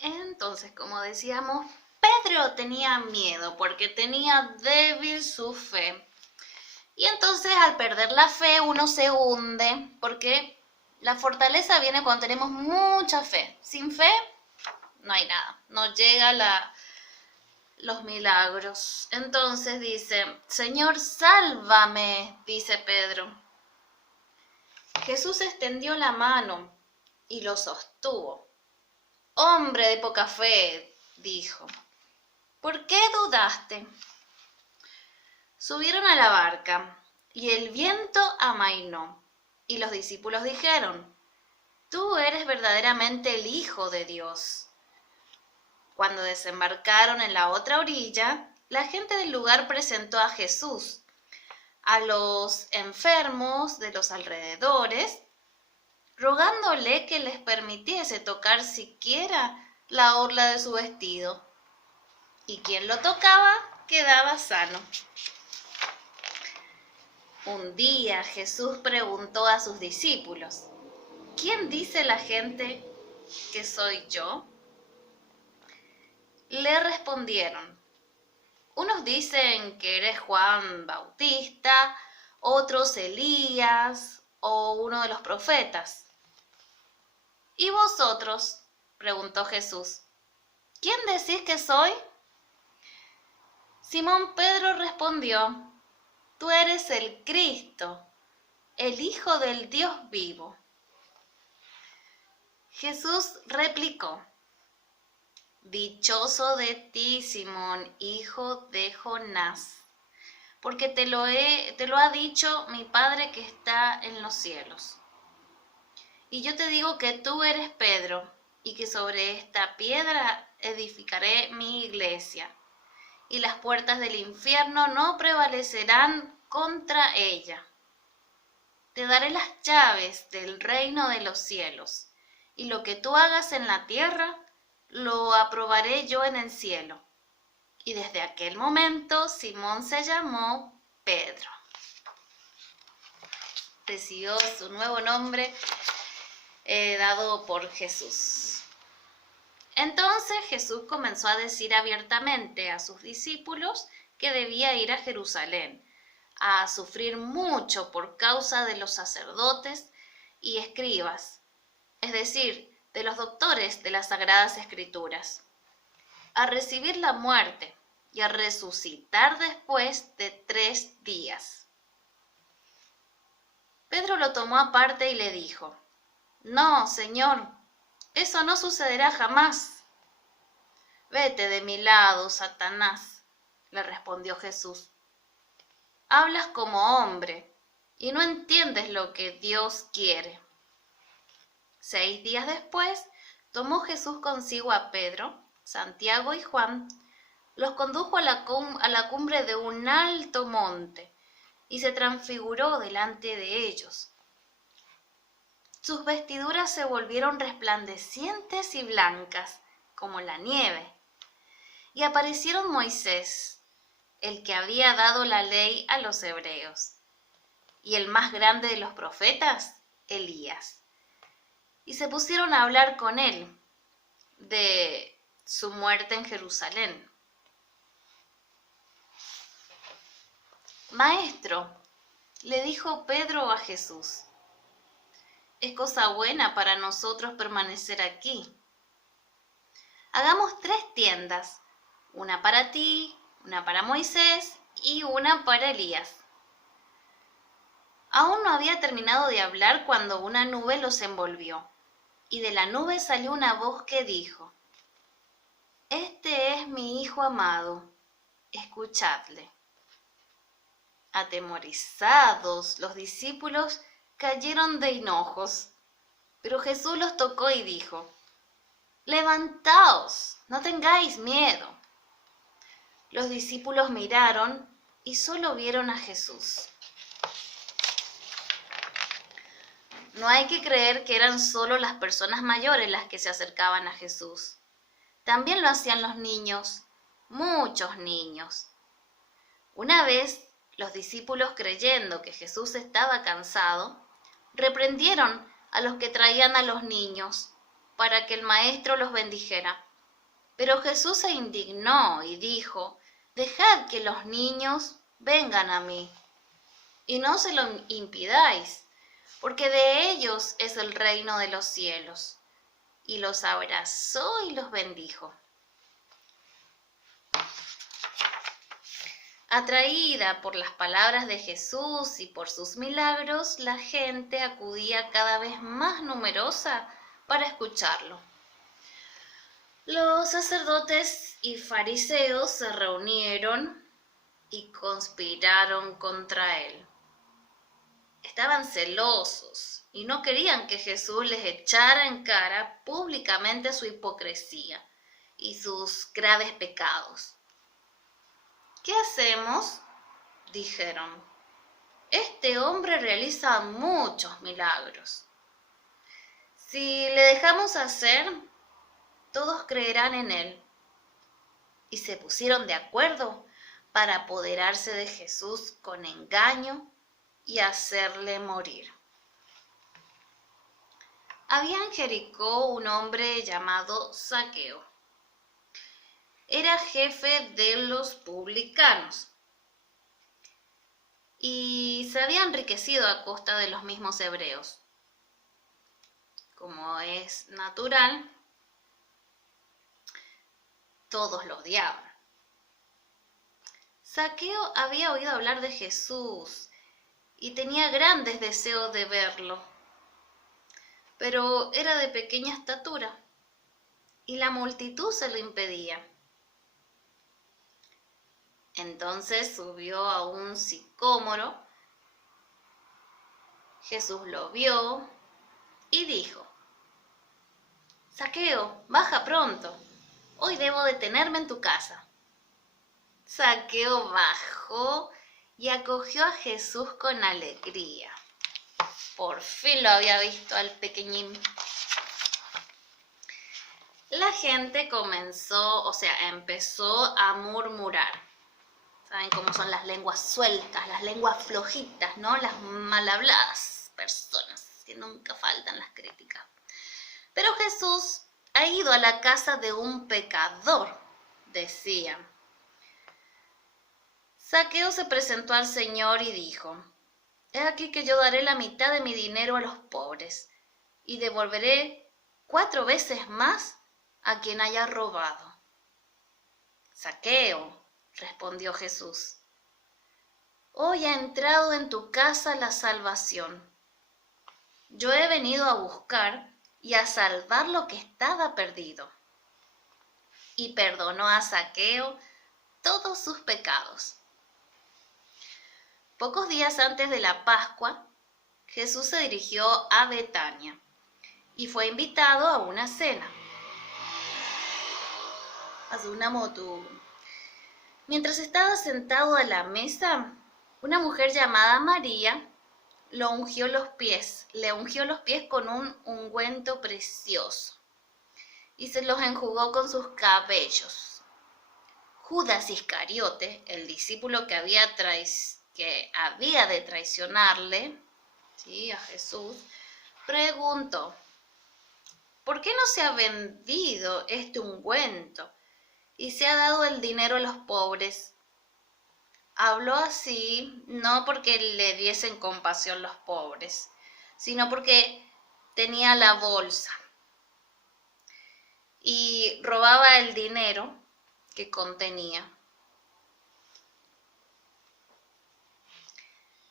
Entonces, como decíamos, Pedro tenía miedo porque tenía débil su fe. Y entonces al perder la fe uno se hunde porque la fortaleza viene cuando tenemos mucha fe. Sin fe no hay nada, no llega los milagros. Entonces dice, Señor, sálvame, dice Pedro. Jesús extendió la mano y lo sostuvo. Hombre de poca fe, dijo, ¿por qué dudaste? Subieron a la barca y el viento amainó. Y los discípulos dijeron, tú eres verdaderamente el Hijo de Dios. Cuando desembarcaron en la otra orilla, la gente del lugar presentó a Jesús a los enfermos de los alrededores, rogándole que les permitiese tocar siquiera la orla de su vestido. Y quien lo tocaba quedaba sano. Un día Jesús preguntó a sus discípulos, ¿quién dice la gente que soy yo? Le respondieron, unos dicen que eres Juan Bautista, otros Elías o uno de los profetas. ¿Y vosotros? Preguntó Jesús, ¿quién decís que soy? Simón Pedro respondió, tú eres el Cristo, el Hijo del Dios vivo. Jesús replicó, dichoso de ti, Simón, hijo de Jonás, porque te lo ha dicho mi Padre que está en los cielos. Y yo te digo que tú eres Pedro, y que sobre esta piedra edificaré mi iglesia, y las puertas del infierno no prevalecerán contra ella. Te daré las llaves del reino de los cielos, y lo que tú hagas en la tierra, lo aprobaré yo en el cielo. Y desde aquel momento Simón se llamó Pedro. Recibió su nuevo nombre dado por Jesús. Entonces Jesús comenzó a decir abiertamente a sus discípulos que debía ir a Jerusalén, a sufrir mucho por causa de los sacerdotes y escribas, es decir, de los doctores de las Sagradas Escrituras, a recibir la muerte y a resucitar después de 3 días. Pedro lo tomó aparte y le dijo, no, Señor, eso no sucederá jamás. Vete de mi lado, Satanás, le respondió Jesús. Hablas como hombre y no entiendes lo que Dios quiere. 6 días después, tomó Jesús consigo a Pedro, Santiago y Juan, los condujo a la cumbre de un alto monte y se transfiguró delante de ellos. Sus vestiduras se volvieron resplandecientes y blancas, como la nieve, y aparecieron Moisés, el que había dado la ley a los hebreos, y el más grande de los profetas, Elías. Y se pusieron a hablar con él de su muerte en Jerusalén. Maestro, le dijo Pedro a Jesús, es cosa buena para nosotros permanecer aquí. Hagamos 3 tiendas, una para ti, una para Moisés y una para Elías. Aún no había terminado de hablar cuando una nube los envolvió, y de la nube salió una voz que dijo, este es mi Hijo amado, escuchadle. Atemorizados, los discípulos cayeron de hinojos, pero Jesús los tocó y dijo, levantaos, no tengáis miedo. Los discípulos miraron y solo vieron a Jesús. No hay que creer que eran solo las personas mayores las que se acercaban a Jesús. También lo hacían los niños, muchos niños. Una vez, los discípulos, creyendo que Jesús estaba cansado, reprendieron a los que traían a los niños para que el maestro los bendijera. Pero Jesús se indignó y dijo: «Dejad que los niños vengan a mí, y no se lo impidáis, porque de ellos es el reino de los cielos». Y los abrazó y los bendijo. Atraída por las palabras de Jesús y por sus milagros, la gente acudía cada vez más numerosa para escucharlo. Los sacerdotes y fariseos se reunieron y conspiraron contra él. Estaban celosos y no querían que Jesús les echara en cara públicamente su hipocresía y sus graves pecados. «¿Qué hacemos?», dijeron. «Este hombre realiza muchos milagros. Si le dejamos hacer, todos creerán en él». Y se pusieron de acuerdo para apoderarse de Jesús con engaño y hacerle morir. Había en Jericó un hombre llamado Zaqueo. Era jefe de los publicanos y se había enriquecido a costa de los mismos hebreos. Como es natural, todos lo odiaban. Zaqueo había oído hablar de Jesús y tenía grandes deseos de verlo, pero era de pequeña estatura y la multitud se lo impedía. Entonces subió a un sicómoro. Jesús lo vio y dijo: «Zaqueo, baja pronto, hoy debo detenerme en tu casa». Zaqueo bajó y acogió a Jesús con alegría. Por fin lo había visto al pequeñín. La gente empezó a murmurar. ¿Saben cómo son las lenguas sueltas, las lenguas flojitas, ¿no? Las mal habladas personas, que nunca faltan las críticas. «Pero Jesús ha ido a la casa de un pecador», decían. Zaqueo se presentó al Señor y dijo: «He aquí que yo daré la mitad de mi dinero a los pobres, y devolveré 4 veces más a quien haya robado». «Zaqueo», respondió Jesús, «hoy ha entrado en tu casa la salvación. Yo he venido a buscar y a salvar lo que estaba perdido». Y perdonó a Zaqueo todos sus pecados. Pocos días antes de la Pascua, Jesús se dirigió a Betania y fue invitado a una cena. Mientras estaba sentado a la mesa, una mujer llamada María le ungió los pies con un ungüento precioso y se los enjugó con sus cabellos. Judas Iscariote, el discípulo que había de traicionarle, ¿sí?, a Jesús, preguntó: «¿Por qué no se ha vendido este ungüento y se ha dado el dinero a los pobres?». Habló así no porque le diesen compasión los pobres, sino porque tenía la bolsa y robaba el dinero que contenía.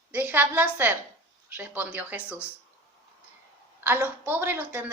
«Dejadla hacer», respondió Jesús. «A los pobres los tendré